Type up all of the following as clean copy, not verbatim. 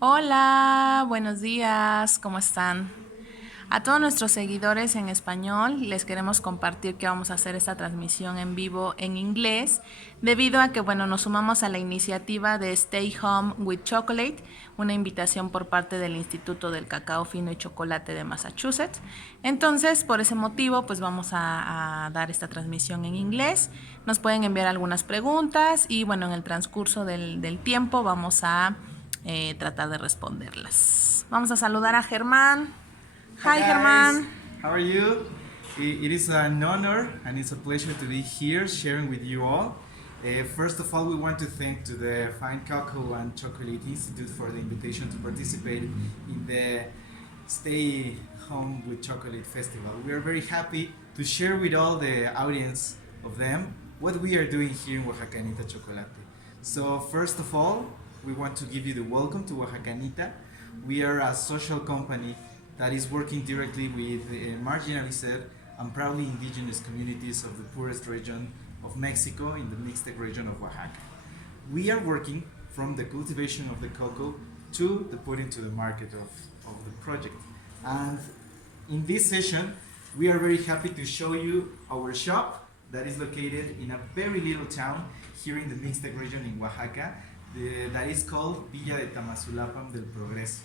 Hola, buenos días, ¿cómo están? A todos nuestros seguidores en español les queremos compartir que vamos a hacer esta transmisión en vivo en inglés debido a que nos sumamos a la iniciativa de Stay Home with Chocolate, una invitación por parte del Instituto del Cacao Fino y Chocolate de Massachusetts. Entonces, por ese motivo, pues vamos a dar esta transmisión en inglés. Nos pueden enviar algunas preguntas y en el transcurso del tiempo vamos a tratar de responderlas. Vamos a saludar a Germán. Hi Hi, guys, Germán. how are you? It is an honor and it's a pleasure to be here sharing with you all. First of all, we want to thank to the Fine Cocoa and Chocolate Institute for the invitation to participate in the Stay Home with Chocolate Festival. We are very happy to share with all the audience of them what we are doing here in Oaxacanita Chocolate. So first of all, we want to give you the welcome to Oaxacanita. We are a social company that is working directly with marginalized and proudly indigenous communities of the poorest region of Mexico in the Mixteca region of Oaxaca. We are working from the cultivation of the cocoa to the putting to the market of the project. And in this session, we are very happy to show you our shop that is located in a very little town here in the Mixteca region in Oaxaca, that is called Villa de Tamazulapam del Progreso.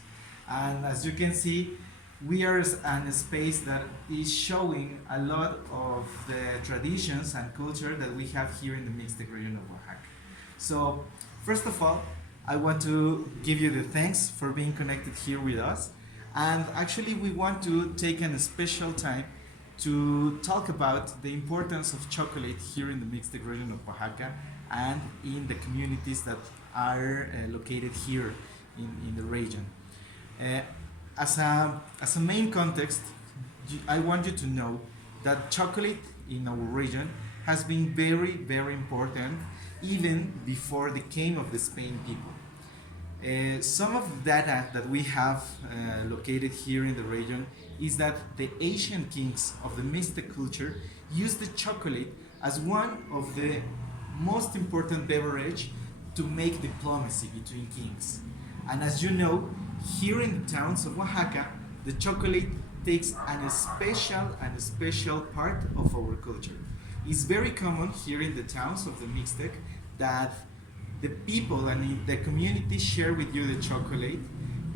And as you can see, we are in a space that is showing a lot of the traditions and culture that we have here in the Mixteca region of Oaxaca. So, first of all, I want to give you the thanks for being connected here with us. And actually, we want to take a special time to talk about the importance of chocolate here in the Mixteca region of Oaxaca and in the communities that are located here in the region. As a main context, I want you to know that chocolate in our region has been very, very important even before the came of the Spain people. Some of the data that we have located here in the region is that the Asian kings of the Mixtec culture used the chocolate as one of the most important beverage to make diplomacy between kings. And as you know, here in the towns of Oaxaca, the chocolate takes a special part of our culture. It's very common here in the towns of the Mixtec that the people and the community share with you the chocolate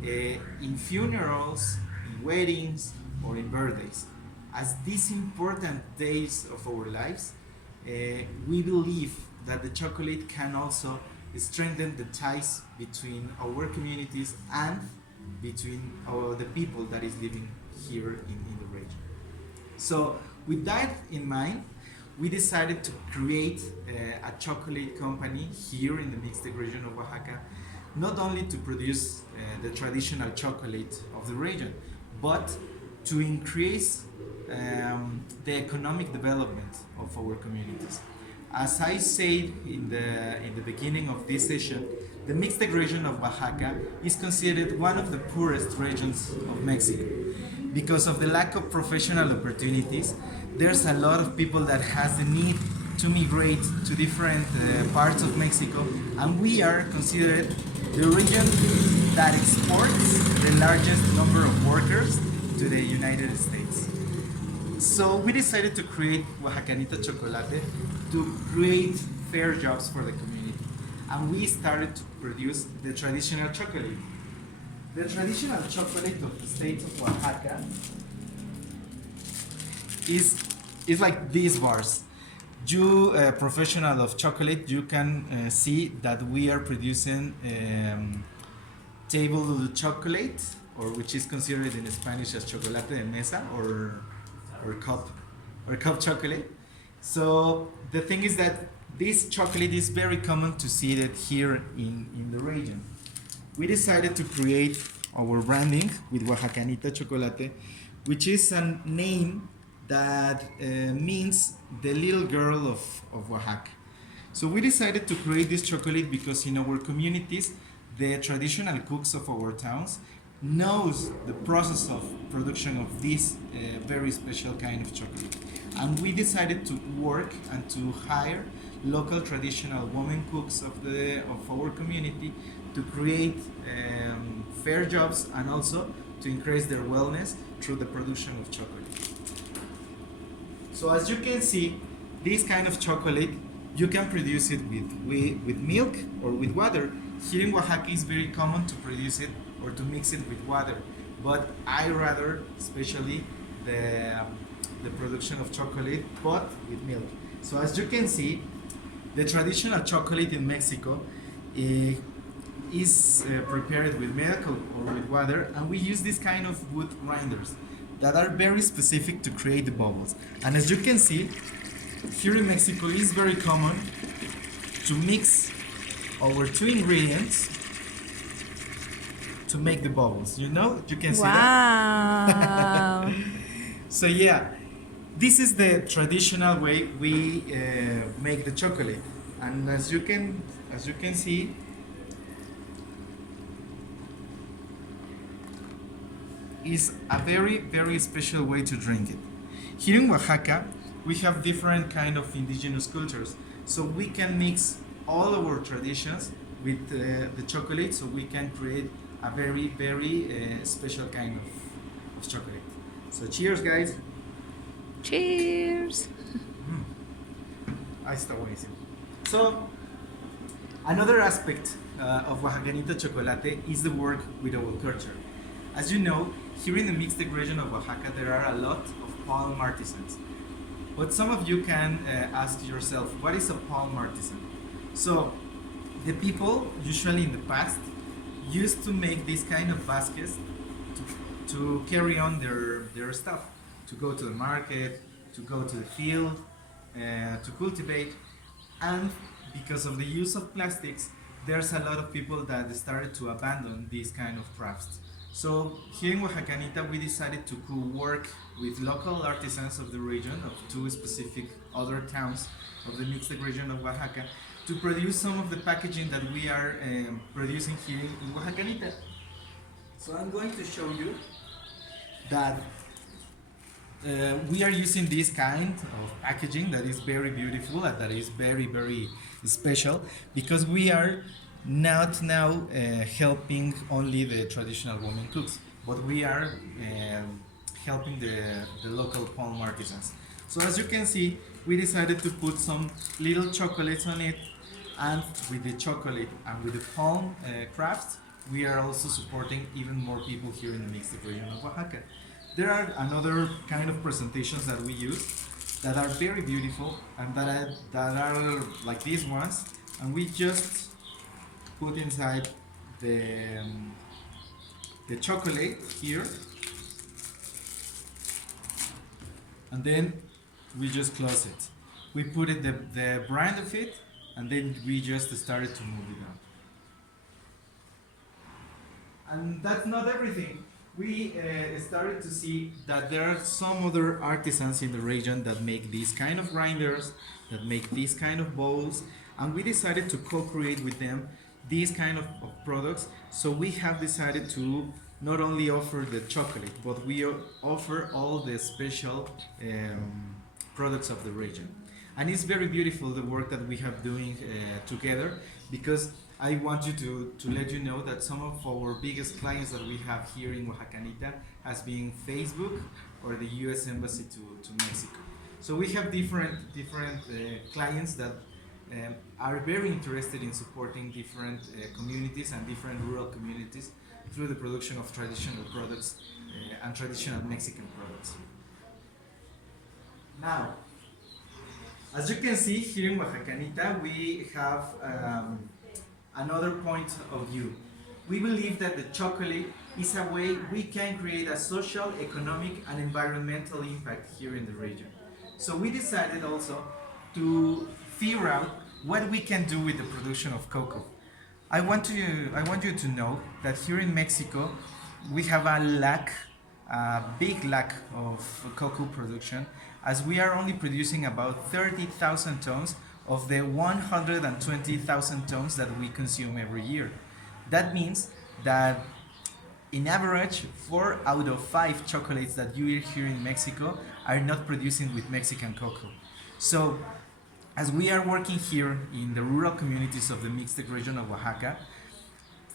in funerals, in weddings, or in birthdays. As these important days of our lives, we believe that the chocolate can also strengthen the ties between our communities and between the people that is living here in the region. So with that in mind, we decided to create a chocolate company here in the Mixtec region of Oaxaca, not only to produce the traditional chocolate of the region, but to increase the economic development of our communities. As I said in the beginning of this session, the Mixtec region of Oaxaca is considered one of the poorest regions of Mexico. Because of the lack of professional opportunities, there's a lot of people that has the need to migrate to different parts of Mexico, and we are considered the region that exports the largest number of workers to the United States. So we decided to create Oaxacanita Chocolate to create fair jobs for the community. And we started to produce the traditional chocolate. The traditional chocolate of the state of Oaxaca is like these bars. You, professional of chocolate, you can see that we are producing table chocolate, or which is considered in Spanish as chocolate de mesa, or cup chocolate. So the thing is that this chocolate is very common to see it here in the region. We decided to create our branding with Oaxacanita Chocolate, which is a name that means the little girl of Oaxaca. So we decided to create this chocolate because in our communities, the traditional cooks of our towns knows the process of production of this very special kind of chocolate. And we decided to work and to hire local traditional women cooks of our community to create fair jobs and also to increase their wellness through the production of chocolate. So as you can see, this kind of chocolate, you can produce it with milk or with water. Here in Oaxaca, it's very common to produce it or to mix it with water, but I rather, especially the production of chocolate, but with milk. So as you can see, the traditional chocolate in Mexico is prepared with milk or with water, and we use this kind of wood grinders that are very specific to create the bubbles. And as you can see, here in Mexico, it's very common to mix our two ingredients to make the bubbles. You know, you can see that. Wow. So yeah, this is the traditional way we make the chocolate, and as you can see, is a very special way to drink it. Here in Oaxaca, we have different kind of indigenous cultures, so we can mix all our traditions with the chocolate, so we can create a very special kind of chocolate. So cheers, guys. Cheers. Ahí está buenísimo. So, another aspect of Oaxacanita chocolate is the work with our culture. As you know, here in the Mixteca region of Oaxaca, there are a lot of palm artisans. But some of you can ask yourself, what is a palm artisan? So, the people, usually in the past, used to make these kind of baskets to carry on their stuff, to go to the market, to go to the field, to cultivate. And because of the use of plastics, there's a lot of people that started to abandon these kind of crafts. So here in Oaxacanita, we decided to co-work with local artisans of the region, of two specific other towns of the Mixteca region of Oaxaca, to produce some of the packaging that we are producing here in Oaxacanita. So I'm going to show you that we are using this kind of packaging that is very beautiful and that is very special, because we are not now helping only the traditional women cooks, but we are helping the local palm artisans. So as you can see, we decided to put some little chocolates on it, and with the chocolate and with the palm crafts, we are also supporting even more people here in the Mixteca region of Oaxaca. There are another kind of presentations that we use that are very beautiful and that are like these ones, and we just put inside the chocolate here, and then we just close it. We put it the brand of it, and then we just started to move it on. And that's not everything. We started to see that there are some other artisans in the region that make these kind of grinders, that make these kind of bowls, and we decided to co-create with them these kind of products. So we have decided to not only offer the chocolate, but we offer all the special products of the region. And it's very beautiful, the work that we have doing together, because I want you to let you know that some of our biggest clients that we have here in Oaxacanita has been Facebook or the US Embassy to Mexico. So we have different clients that are very interested in supporting different communities and different rural communities through the production of traditional products and traditional Mexican products. Now, as you can see here in Oaxacanita, we have another point of view. We believe that the chocolate is a way we can create a social, economic, and environmental impact here in the region. So we decided also to figure out what we can do with the production of cocoa. I want you to know that here in Mexico, we have a big lack of cocoa production, as we are only producing about 30,000 tons of the 120,000 tons that we consume every year. That means that in average, 4 out of 5 chocolates that you eat here in Mexico are not producing with Mexican cocoa. So, as we are working here in the rural communities of the Mixteca region of Oaxaca,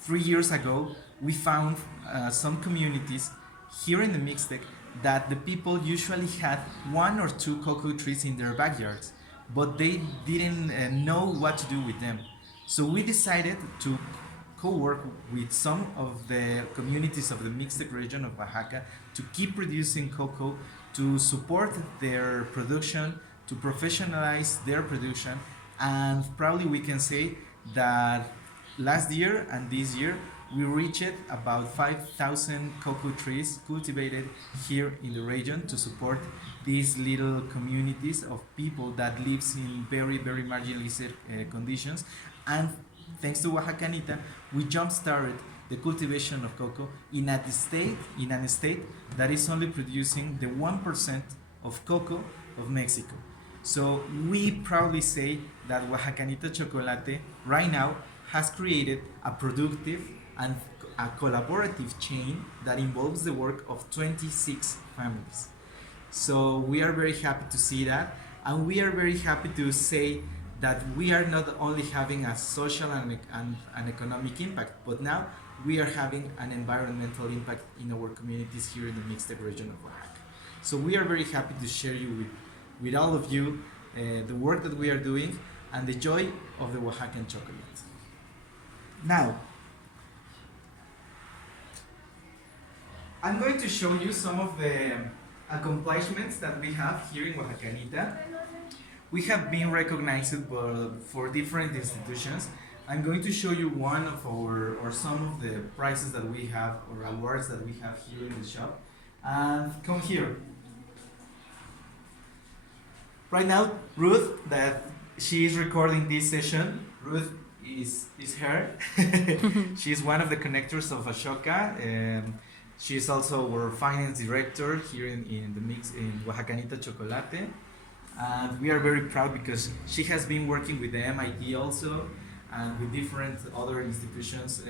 3 years ago, we found some communities here in the Mixtec that the people usually had 1 or 2 cocoa trees in their backyards, but they didn't know what to do with them. So we decided to co-work with some of the communities of the Mixtec region of Oaxaca to keep producing cocoa, to support their production, to professionalize their production, and probably we can say that last year and this year we reached about 5,000 cocoa trees cultivated here in the region to support these little communities of people that lives in very marginalized conditions. And thanks to Oaxacanita, we jump-started the cultivation of cocoa in an state that is only producing the 1% of cocoa of Mexico. So we proudly say that Oaxacanita Chocolate right now has created a productive and a collaborative chain that involves the work of 26 families. So we are very happy to see that, and we are very happy to say that we are not only having a social and an economic impact, but now we are having an environmental impact in our communities here in the Mixtec region of Oaxaca. So we are very happy to share with all of you the work that we are doing and the joy of the Oaxacan chocolate. Now, I'm going to show you some of the accomplishments that we have here in Oaxacanita. We have been recognized for different institutions. I'm going to show you one of or some of the prizes that we have or awards that we have here in the shop. And come here. Right now, Ruth, that she is recording this session. Ruth is her. She's one of the connectors of Ashoka. She's also our finance director here in the mix in Oaxacanita Chocolate. And we are very proud because she has been working with the MIT also and with different other institutions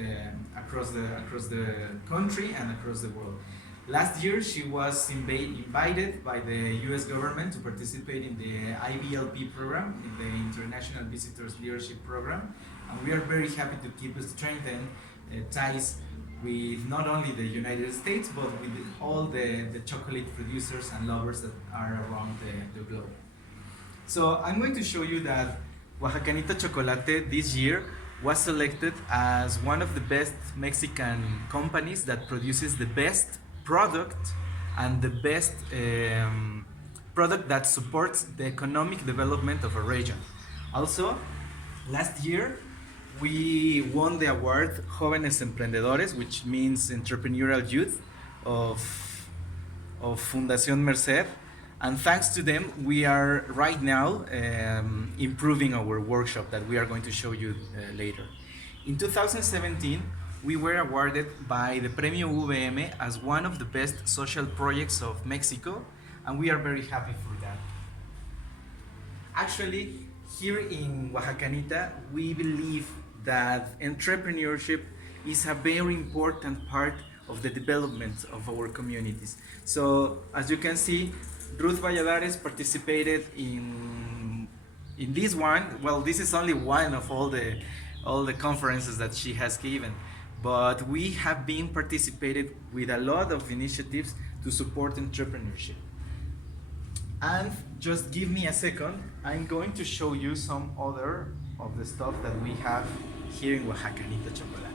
across the country and across the world. Last year she was invited by the US government to participate in the IVLP program, in the International Visitors Leadership Program, and we are very happy to keep strengthening ties with not only the United States but with all the chocolate producers and lovers that are around the globe. So I'm going to show you that Oaxacanita Chocolate this year was selected as one of the best Mexican companies that produces the best product and the best product that supports the economic development of a region. Also, last year we won the award Jóvenes Emprendedores, which means entrepreneurial youth of Fundación Merced. And thanks to them, we are right now improving our workshop that we are going to show you later. In 2017, we were awarded by the Premio VM as one of the best social projects of Mexico, and we are very happy for that. Actually, here in Oaxacanita, we believe that entrepreneurship is a very important part of the development of our communities. So, as you can see, Ruth Valladares participated in this one. Well, this is only one of all the conferences that she has given, but we have been participated with a lot of initiatives to support entrepreneurship. And just give me a second, I'm going to show you some other of the stuff that we have here in Oaxacanita Chocolate.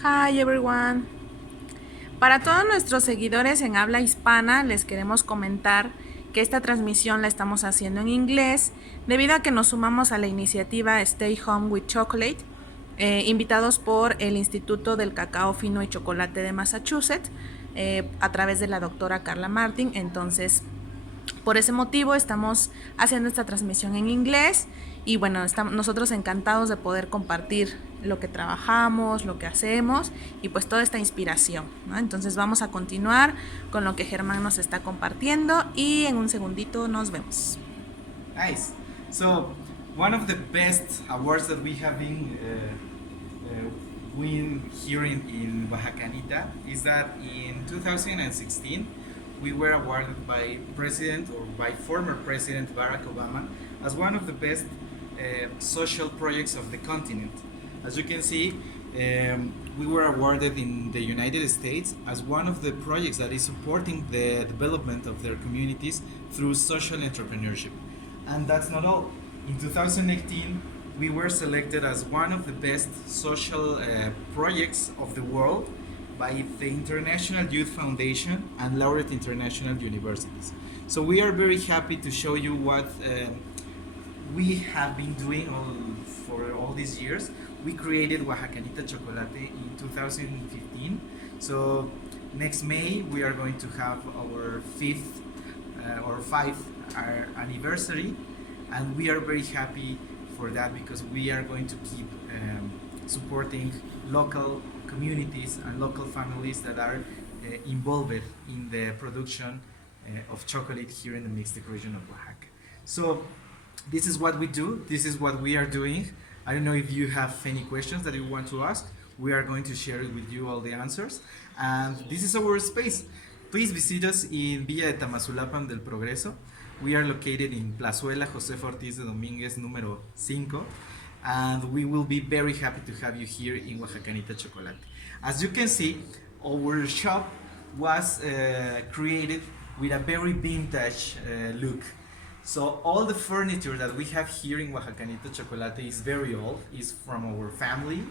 Hi everyone. Para todos nuestros seguidores en habla hispana, les queremos comentar que esta transmisión la estamos haciendo en inglés debido a que nos sumamos a la iniciativa Stay Home with Chocolate, invitados por el Instituto del Cacao Fino y Chocolate de Massachusetts, a través de la doctora Carla Martin. Entonces, por ese motivo estamos haciendo esta transmisión en inglés y bueno, estamos nosotros encantados de poder compartir lo que trabajamos, lo que hacemos y pues toda esta inspiración, ¿no? Entonces vamos a continuar con lo que Germán nos está compartiendo y en un segundito nos vemos. Nice. So, one of the best awards that we have been win here in Oaxacanita is that in 2016 we were awarded by former President Barack Obama as one of the best social projects of the continent. As you can see, we were awarded in the United States as one of the projects that is supporting the development of their communities through social entrepreneurship. And that's not all. In 2018, we were selected as one of the best social projects of the world by the International Youth Foundation and Laureate International Universities. So we are very happy to show you what we have been doing for all these years. We created Oaxacanita Chocolate in 2015. So next May we are going to have our fifth anniversary, and we are very happy for that because we are going to keep supporting local communities and local families that are involved in the production of chocolate here in the Mixteca region of Oaxaca. So this is what we do, this is what we are doing. I don't know if you have any questions that you want to ask. We are going to share with you all the answers. And this is our space. Please visit us in Villa de Tamazulapan del Progreso. We are located in Plazuela José Ortiz de Domínguez número 5. And we will be very happy to have you here in Oaxacanita Chocolate. As you can see, our shop was created with a very vintage look. So all the furniture that we have here in Oaxacanita Chocolate is very old, is from our family.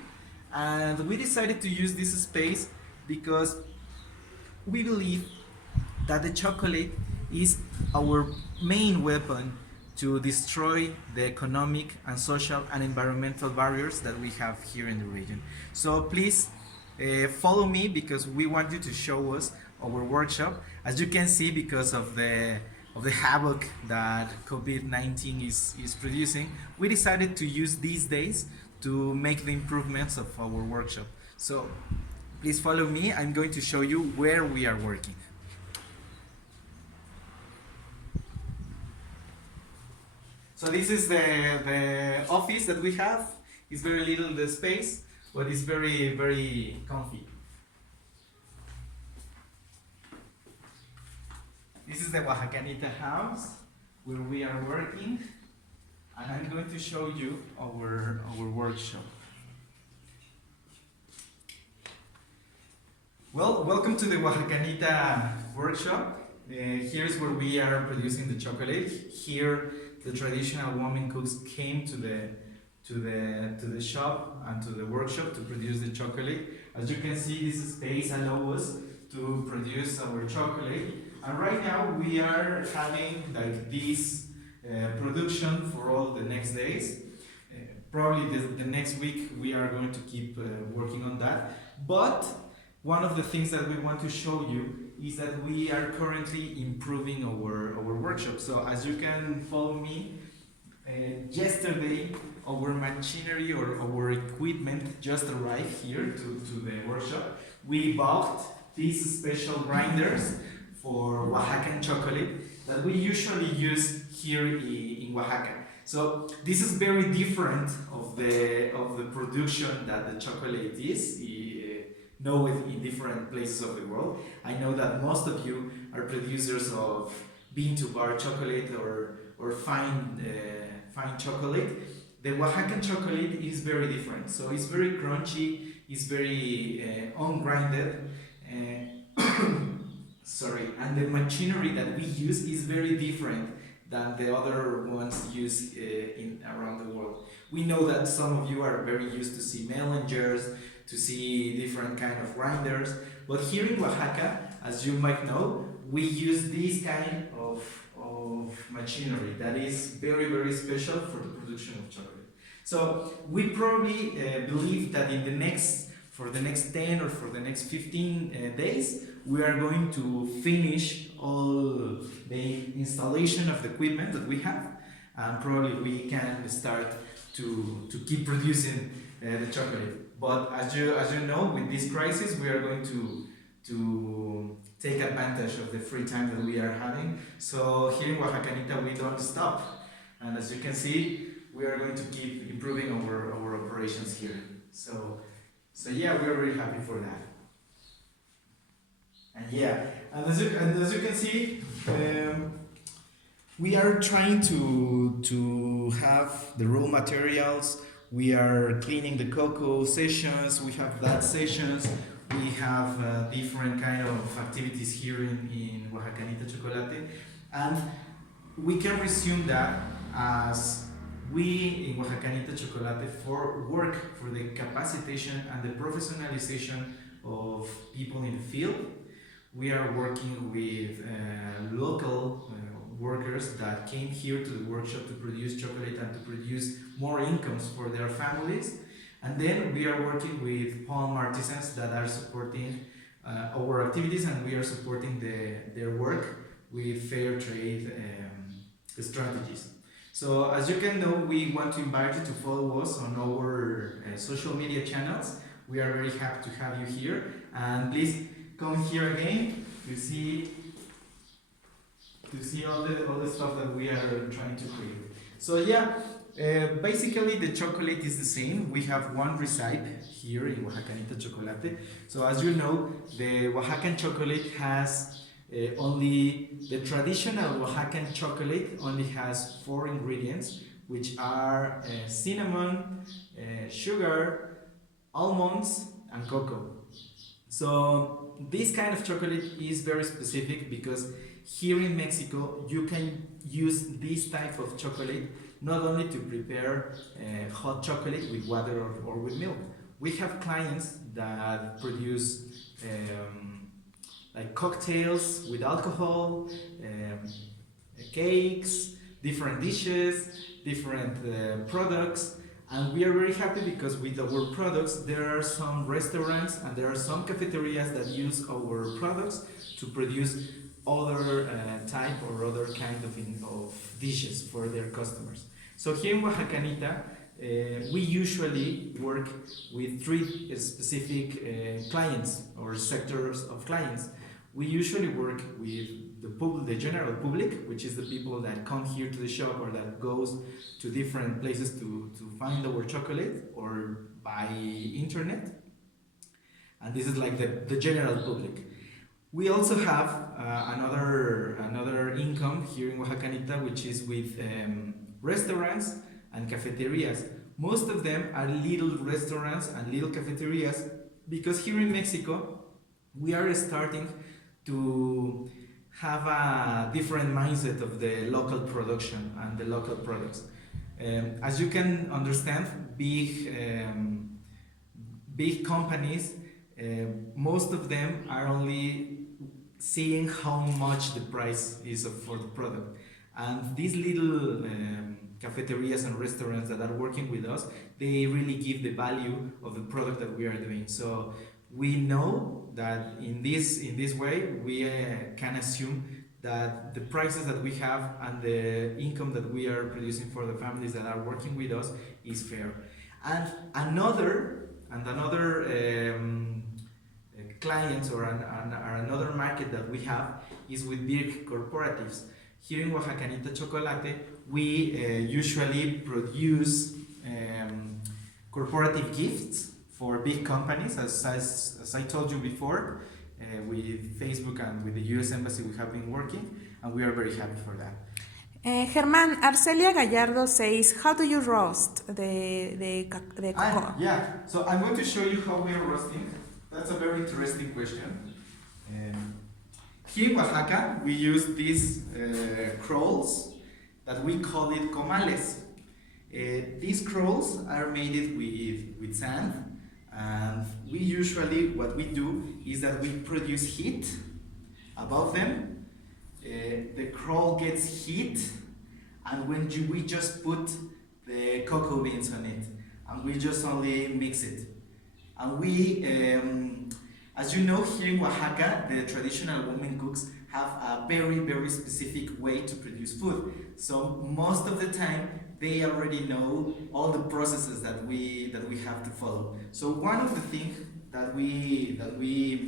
And we decided to use this space because we believe that the chocolate is our main weapon to destroy the economic and social and environmental barriers that we have here in the region. So please follow me because we want you to show us our workshop. As you can see, because of the havoc that COVID-19 is producing, we decided to use these days to make the improvements of our workshop. So please follow me. I'm going to show you where we are working. So this is the office that we have. It's very little the space, but it's very, very comfy. This is the Oaxacanita house where we are working, and I'm going to show you our workshop. Well, welcome to the Oaxacanita workshop. Here's where we are producing the chocolate. Here, the traditional woman cooks came to the shop and to the workshop to produce the chocolate. As you can see, this space allows us to produce our chocolate. And right now we are having like this production for all the next days. Probably the next week we are going to keep working on that. But one of the things that we want to show you is that we are currently improving our workshop. So as you can follow me, yesterday our machinery or our equipment just arrived here to the workshop. We bought these special grinders for Oaxacan chocolate that we usually use here in Oaxaca. So this is very different of the production that the chocolate is know it in different places of the world. I know that most of you are producers of bean to bar chocolate or fine chocolate. The Oaxacan chocolate is very different. So it's very crunchy, it's very ungrinded. Sorry, and the machinery that we use is very different than the other ones used around the world. We know that some of you are very used to see melangers, to see different kind of grinders, but here in Oaxaca, as you might know, we use this kind of machinery that is very, very special for the production of chocolate. So we probably believe that for the next 10 or for the next 15 days, we are going to finish all the installation of the equipment that we have, and probably we can start to keep producing the chocolate. But as you know, with this crisis, we are going to take advantage of the free time that we are having. So here in Oaxacanita, we don't stop, and as you can see, we are going to keep improving our operations here. So yeah, we are very happy for that. And yeah, and as you can see, we are trying to have the raw materials we are cleaning the cocoa sessions, we have that sessions, we have different kind of activities here in Oaxacanita Chocolate, and we can resume that as we in Oaxacanita Chocolate for work for the capacitation and the professionalization of people in the field. We are working with local workers that came here to the workshop to produce chocolate and to produce more incomes for their families. And then we are working with palm artisans that are supporting our activities, and we are supporting their work with fair trade strategies. So as you can know, we want to invite you to follow us on our social media channels. We are very happy to have you here, and please come here again to see all the stuff that we are trying to create. So yeah, basically the chocolate is the same. We have one recipe here in Oaxacanita Chocolate. So as you know, the Oaxacan chocolate has only the traditional Oaxacan chocolate only has 4 ingredients, which are cinnamon, sugar, almonds, and cocoa. So this kind of chocolate is very specific because here in Mexico you can use this type of chocolate not only to prepare hot chocolate with water or with milk. We have clients that produce like cocktails with alcohol, cakes, different dishes, different products, and we are very happy because with our products there are some restaurants and there are some cafeterias that use our products to produce other type or other kind of dishes for their customers. So here in Oaxacanita, we usually work with 3 specific clients or sectors of clients. We usually work with the general public, which is the people that come here to the shop or that goes to different places to find our chocolate or by internet. And this is like the general public. We also have another income here in Oaxacanita, which is with restaurants and cafeterias. Most of them are little restaurants and little cafeterias because here in Mexico we are starting to have a different mindset of the local production and the local products. As you can understand, big companies, most of them are only seeing how much the price is for the product. And these little cafeterias and restaurants that are working with us, they really give the value of the product that we are doing. So we know that in this way we can assume that the prices that we have and the income that we are producing for the families that are working with us is fair. And another clients or another market that we have is with big corporatives. Here in Oaxacanita Chocolate, we usually produce corporative gifts for big companies. As I told you before, with Facebook and with the US Embassy we have been working, and we are very happy for that. Germán, Arcelia Gallardo says, how do you roast the cocoa? Yeah, so I'm going to show you how we are roasting. That's a very interesting question. Here in Oaxaca, we use these crawls that we call it comales. These crawls are made with sand, and we usually, what we do is that we produce heat above them. The crawl gets heat, and we just put the cocoa beans on it, and we just only mix it. And we, as you know, here in Oaxaca, the traditional women cooks have a very, very specific way to produce food. So most of the time, they already know all the processes that we have to follow. So one of the things that we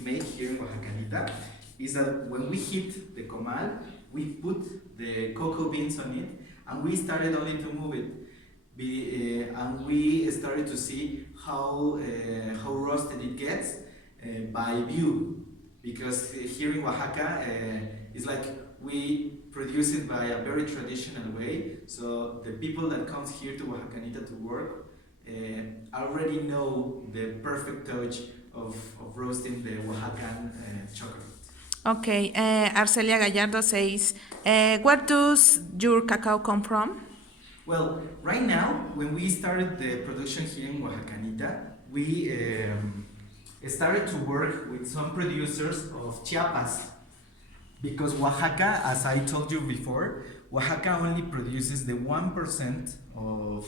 make here in Oaxacanita is that when we heat the comal, we put the cocoa beans on it, and we started only to move it. And we started to see how roasted it gets by view, because here in Oaxaca it's like we produce it by a very traditional way. So the people that comes here to Oaxacanita to work, already know the perfect touch of roasting the Oaxacan chocolate. Okay, Arcelia Gallardo says, where does your cacao come from? Well, right now, when we started the production here in Oaxacanita, we started to work with some producers of Chiapas. Because Oaxaca, as I told you before, Oaxaca only produces the 1% of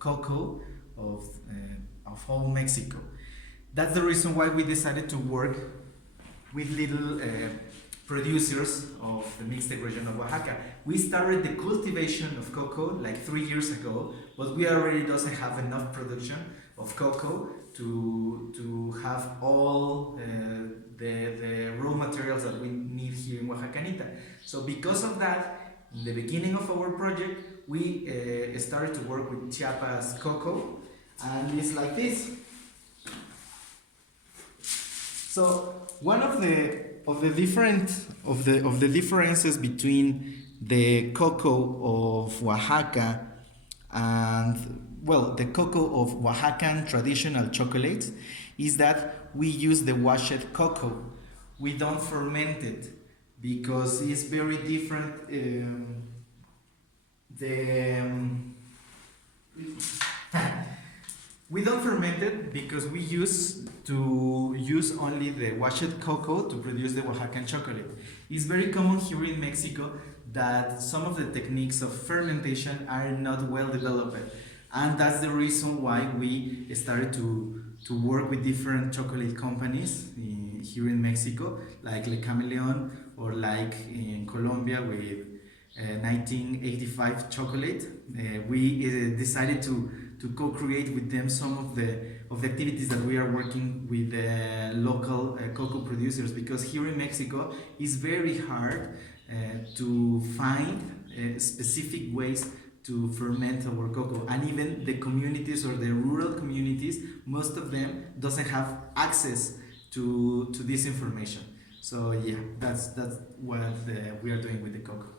cocoa of whole Mexico. That's the reason why we decided to work with little producers of the Mixteca region of Oaxaca. We started the cultivation of cocoa like 3 years ago, but we already doesn't have enough production of cocoa to have all the raw materials that we need here in Oaxacanita. So because of that, in the beginning of our project, we started to work with Chiapas cocoa, and it's like this. So one of the differences between the cocoa of Oaxaca and the cocoa of Oaxacan traditional chocolates is that we use the washed cocoa. We don't ferment it because it's very different. We don't ferment it because we use only the washed cocoa to produce the Oaxacan chocolate. It's very common here in Mexico that some of the techniques of fermentation are not well developed, and that's the reason why we started to work with different chocolate companies here in Mexico, like Le Chameleon, or like in Colombia with 1985 chocolate. We decided to co-create with them some of the activities that we are working with local cocoa producers, because here in Mexico it's very hard to find specific ways to ferment our cocoa, and even the communities or the rural communities, most of them doesn't have access to this information. So yeah, that's what we are doing with the cocoa.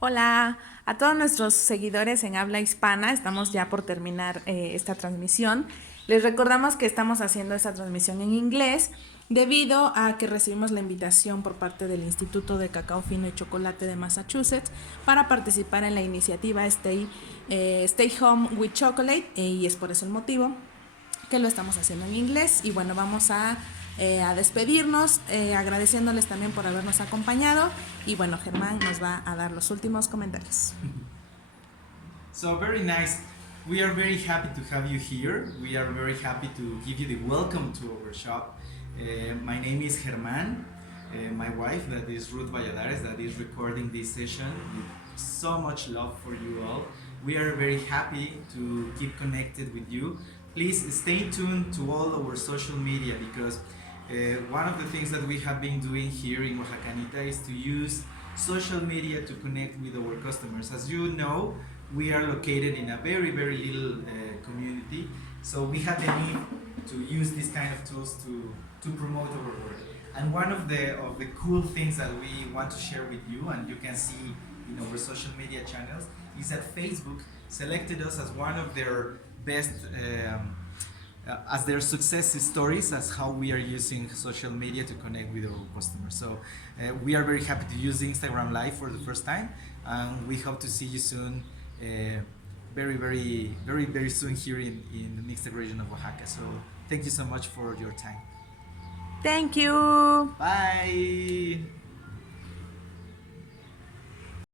Hola a todos nuestros seguidores en habla hispana, estamos ya por terminar esta transmisión. Les recordamos que estamos haciendo esta transmisión en inglés debido a que recibimos la invitación por parte del Instituto de Cacao Fino y Chocolate de Massachusetts para participar en la iniciativa Stay Home with Chocolate, y es por eso el motivo que lo estamos haciendo en inglés. Y bueno, vamos a despedirnos agradeciéndoles también por habernos acompañado, y bueno, Germán nos va a dar los últimos comentarios. So very nice. We are very happy to have you here. We are very happy to give you the welcome to our shop. My name is Germán. My wife, that is Ruth Valladares, that is recording this session with so much love for you all. We are very happy to keep connected with you. Please stay tuned to all our social media, because one of the things that we have been doing here in Oaxacanita is to use social media to connect with our customers. As you know, we are located in a very, very little community, so we have the need to use these kind of tools to promote our work. And one of the cool things that we want to share with you, and you can see in our social media channels, is that Facebook selected us as one of their best, as their success stories, as how we are using social media to connect with our customers. So we are very happy to use Instagram Live for the first time, and we hope to see you soon, very, very, very, very soon here in the Mixteca region of Oaxaca. So thank you so much for your time. Thank you. Bye.